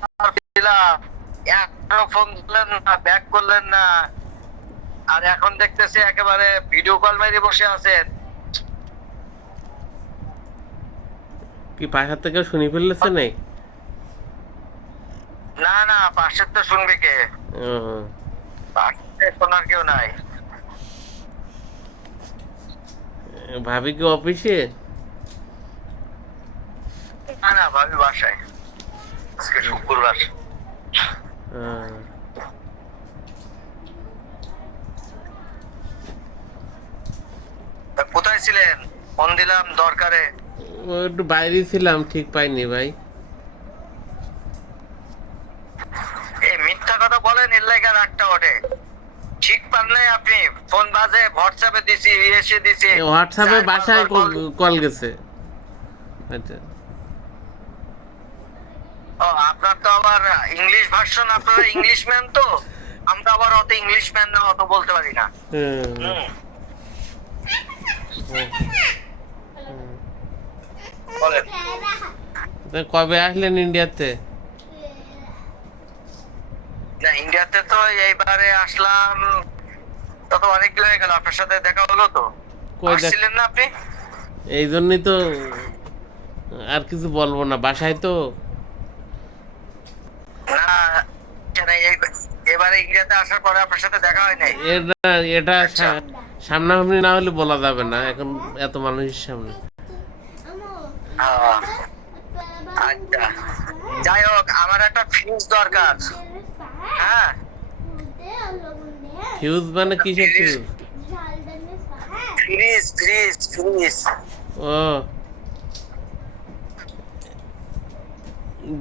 দিলাম, একটা ফোন দিলেন না, ব্যাক করলেন না। আর এখন দেখতেছি একেবারে ভিডিও কল মেরে বসে আছেন। কি পাশার থেকে শুনি ফেললেছে নাই? না না, পাশের তো শুনবে কে? ও, পাশে শোনার কেউ নাই। ভাবি কি অফিসে? না না, ভাবি বাসায়, আজকে শুক্রবার। আহ, তা কোথায় ছিলেন? ফোন দিলাম দরকারে। ও একটু বাইরে ছিলাম, ঠিক পাইনি ভাই। এই মিথ্যা কথা বলেন, এর লাগে রাগটা ওঠে। ঠিক পারলে আপনি ফোন বাজে, হোয়াটসঅ্যাপে দিছি, এসে দিছি, হোয়াটসঅ্যাপে 4-5 বাসায় বার কল। কল গেছে। আচ্ছা। ও, আপনার তো আবার ইংলিশ ভার্সন, আপনারা ইংলিশ ম্যান তো। আমরা আবার অত ইংলিশ ম্যান না, অত বলতে পারি না। হুম, বলেন। তা কবে আসলেন ইন্ডিয়াতে? না, ইন্ডিয়াতে তো এইবারে আসলাম, তত অনেক দিন হয়ে গেল। আপনার সাথে দেখা হলো তো? কই দেখ, আসছিলেন না আপনি? এই জন্যই তো আর কিছু বলবো না, বাসায় তো। না, কেন এবারে ইন্ডিয়াতে আসার পরে আপনার সাথে দেখা হয় নাই? এটা এটা আচ্ছা। সামনাসামনি না হলে বলা যাবে না এখন, এত মানুষের সামনে। আহ, আচ্ছা, যাই হোক, আমার একটা ফিউজ দরকার। হ্যাঁ, ফিউজ মানে কিসের fridge, fuse? Fridge fridge fridge. ও,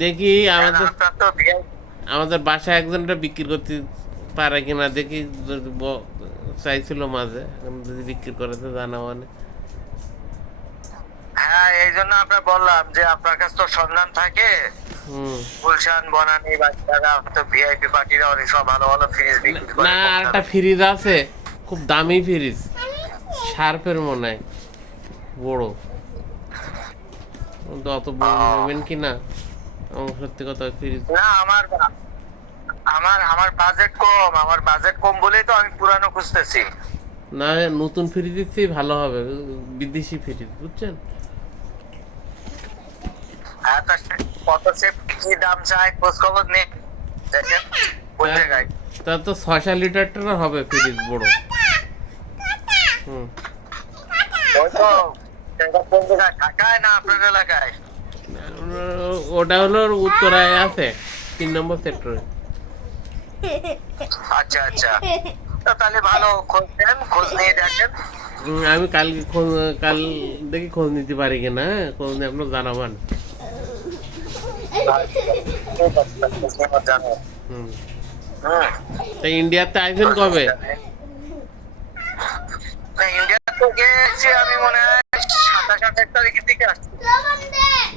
দেখি কেন আমাদের আপনার তো আমাদের বাসায় একজনটা বিক্রি করতে পারে কিনা দেখি, যদি চাইছিল মাঝে, এখন যদি বিক্রি করে তো জানা মানে। হ্যাঁ, এই জন্য আপনার বললাম যে আপনার কাছে তো সন্ধান থাকে। হুম। গুলশান, বনানী, বাচ্চারা তো ভিআইপি পার্টিরা অনেক সব ভালো ভালো ফ্রিজ বিক্রি করে না, কম একটা দামে। ফ্রিজ আছে, খুব দামি ফ্রিজ, শার্পের মনে হয়, বড়। কিন্তু অত বড় আহ, নেবেন কি না? আমার সত্যি কথা, ফ্রিজ না, আমার আমার আমার বাজেট কম, আমার বাজেট কম বলেই তো আমি পুরানো খুঁজতেছি। না, নতুন ফ্রিজের চেয়ে ভালো হবে, বিদেশি ফ্রিজ, বুঝছেন? হ্যাঁ, তা কত সে কি দাম চায় খোঁজ খবর নেই, দেখেন কোন তার জায়গায়। তার তো 6 লিটারটা হবে ফ্রিজ, বড়। হুম। ওই তো, সেটা কোন জায়গায়, ঢাকায় না আপনার এলাকায়? ওটা হলো উত্তরায় আছে, 3 নম্বর সেক্টরে। আচ্ছা আচ্ছা, তো তাহলে ভালো, খোঁজ নেন, খোঁজ নিয়ে দেখেন। আমি কাল দেখি খোঁজ নিতে পারি কিনা, হ্যাঁ? খোঁজ নিয়ে আপনার জানাবেন। আচ্ছা, ঠিক আছে, খোঁজ নিয়ে আমার জানাবেন। হুম। হুম, তা ইন্ডিয়াতে আইছেন কবে? অসুবিধা নেই। না, ইন্ডিয়া তো গেছি আমি মনে হয় 27-28 তারিখের দিকে আসছি।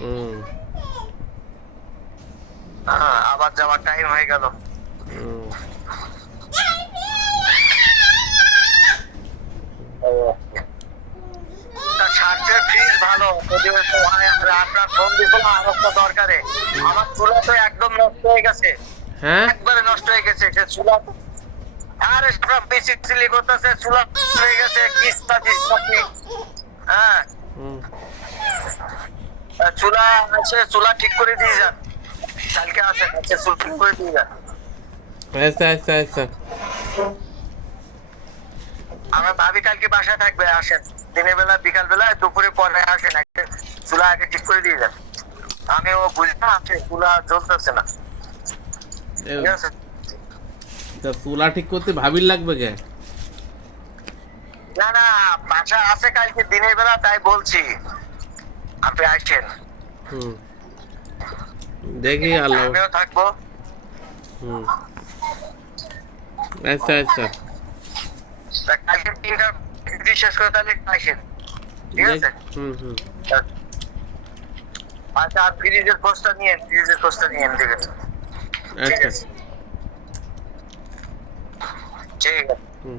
হুম। হ্যাঁ, আবার যাওয়ার টাইম হয়ে গেল। হুম। তা শার্টের ফ্রিজ ভালো, যদি হয় আপনার ফোন দিছিল আর একটা দরকারে। আমার চুলা তো একদম নষ্ট হয়ে গেছে, হ্যাঁ। একবারে নষ্ট হয়ে গেছে সে চুলা। আরে সব বেশি সিলি করতেছে, চুলা হয়ে গেছে, কিস্তা দিচ্ছে আপনি। হ্যাঁ, হুম। চুলা আছে, চুলা ঠিক করে দিয়ে যান। কালকে আসেন, আচ্ছা, চুলা ঠিক করে দিয়ে যান। আচ্ছা, আচ্ছা, আচ্ছা। আমার ভাবি কালকে বাসায় থাকবে, আসেন। দিনের বেলা, বিকাল বেলা, দুপুরে পরে আসেন, একটা চুলা আগে ঠিক করে দিয়ে যান। আমিও বুঝলাম আছে, চুলা জ্বলতেছে না। ঠিক আছে। তা চুলা ঠিক করতে ভাবির লাগবে কে? না না, বাসা আছে কালকে দিনের বেলা, তাই বলছি আপনি আসেন। হুম। দেখি আল্লাহ। আমিও থাকবো। হুম। আচ্ছা, আচ্ছা। তা কালকে 3টা শেষ করে তাহলে আসেন। ঠিক দেখ। আছে। হুম, হুম। আচ্ছা, আর ফ্রিজের খোঁজটা নিয়েন, ফ্রিজের খোঁজটা নিয়েন, ঠিক আছে। ঠিক আচ্ছা। আছে, ঠিক আছে। হুম।